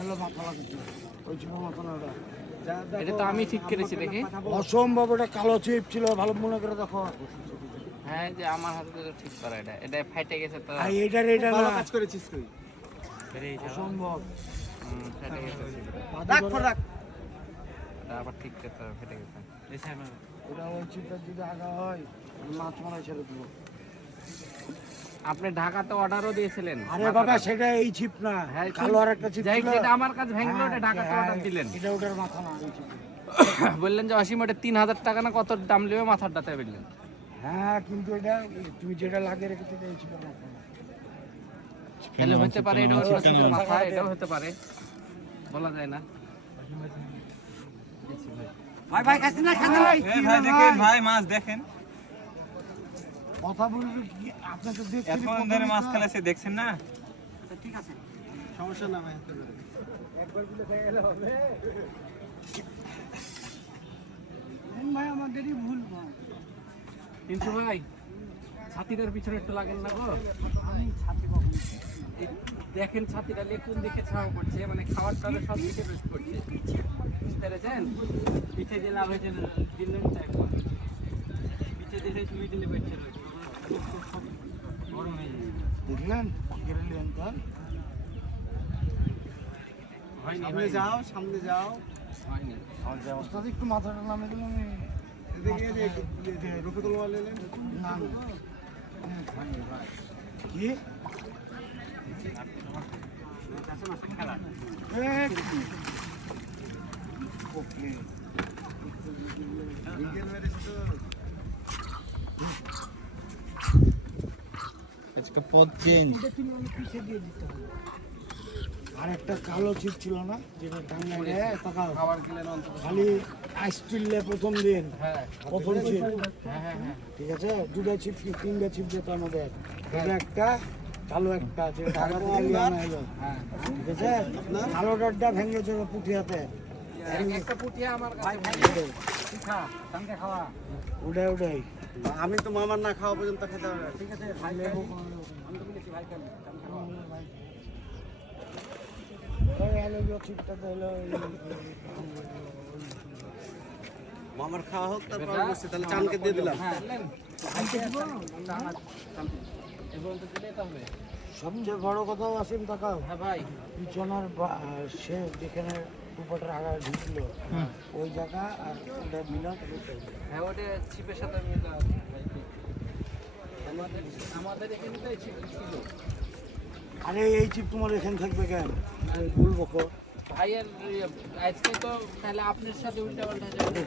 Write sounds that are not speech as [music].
হলো মাথা লাগাচ্ছে ওই চিপের মাথা না ওটা এটা তো আমি ঠিক করেছি দেখি। অসম্ভব ওটা কালো চিপ ছিল ভালো মনে করে দেখো। হ্যাঁ যে আমার হাতে তো ঠিক করা এটা এটা ফাইটে গেছে তো। আর এইটার এটা না। কাজ করেছিস তুই। অসম্ভব। ফেটে গেছে। রাখ এটা আবার ঠিক করতে হবে ফেটে গেছে। ওটা ওই চিপটা যদি আগা হয় মাছ মারা ছেড়ে দিল আপনি ঢাকাতে অর্ডারও দিয়েছিলেন। আরে বাবা সেটা এই চিপ না। হ্যাঁ, কালো আর একটা চিপ যাই ছিল। যেটা আমার কাছে ভেঙলো হ্যাঁ, ওটা ঢাকাতে হ্যাঁ, অর্ডার দিলেন। এটা ওটার মাথা না এই চিপ [coughs] বললেন যে অসীম ওটা তিন হাজার টাকা না কত দাম নেবে মাথার ডাতে বললেন। হ্যাঁ কিন্তু এটা তুমি যেটা লাগিয়ে রেখেছো এই মাথা তাহলে হতে পারে এটা অন্য মাথা এটাও হতে পারে। বলা যায় না। ভাই ভাই কাছে না খানা ভাই ভাই দেখেন? ভাই মাছ দেখেন। কথা বলবি কি? আপনি তো দেখছেন এতক্ষণ ধরে মাছ খেলাছে দেখছেন না? ঠিক আছে। সমস্যা না ভাই ভাই আমাদেরই ভুল ভাই। কিন্তু ভাই ছাতিটার পিছনে একটু লাগেন না গো। এই দেখেন ছাতিটা নিয়ে কোন দিকে ছাওয়া করছে মানে খাওয়ার টাবার সব দিকে বেশ করছে বুঝতে পেরেছেন? পিছিয়ে দিয়ে লাভ হয়েছে দিলেন তো একবার। পিছিয়ে দিলে তুমি দিলে বেঁচে দেখলেন নিলেন সামনে যাও সামনে যাও। হয়নি। একটু মাথাটা নামে দিলাম রফিকুল এলেন? না কি? ওকে বিকেল মেরেছে তো আজকে পথ চেঞ্জ আর একটা কালো চিপ ছিল না যেটা খাবার খালি আইসটিলে প্রথম দিন। হ্যাঁ প্রথম চিপ হ্যাঁ হ্যাঁ ঠিক আছে? দুটা চিপ কি তিনটা চিপ যেত আমাদের? একটা কালো একটা যেটা ঠিক আছে? কালো ডাড্ডা ভেঙেছে পুঠিয়াতে আমি তো মামার না খাওয়া পর্যন্ত খেতে হবে ঠিক আছে ভাই আমি তো বলেছি ভাই মামার খাওয়া হোক তারপর তাহলে চানকে দিয়ে দিলাম হ্যাঁ সবচেয়ে বড় কথাও আসেন তাকাও হ্যাঁ ভাই পিছনের সে যেখানে দুপাটার আগা ঢুকলো। ওই জায়গা আর ওটা মিলান হ্যাঁ ওটা ছিপের সাথে মিলে আমাদের আমাদের এখানে তো ছিপ ছিল। আরে এই চিপ তোমার এখানে থাকবে কেন? বলব কো। ভাইয়ের আজকে তো তাহলে আপনার সাথে উল্টা পাল্টা যাবে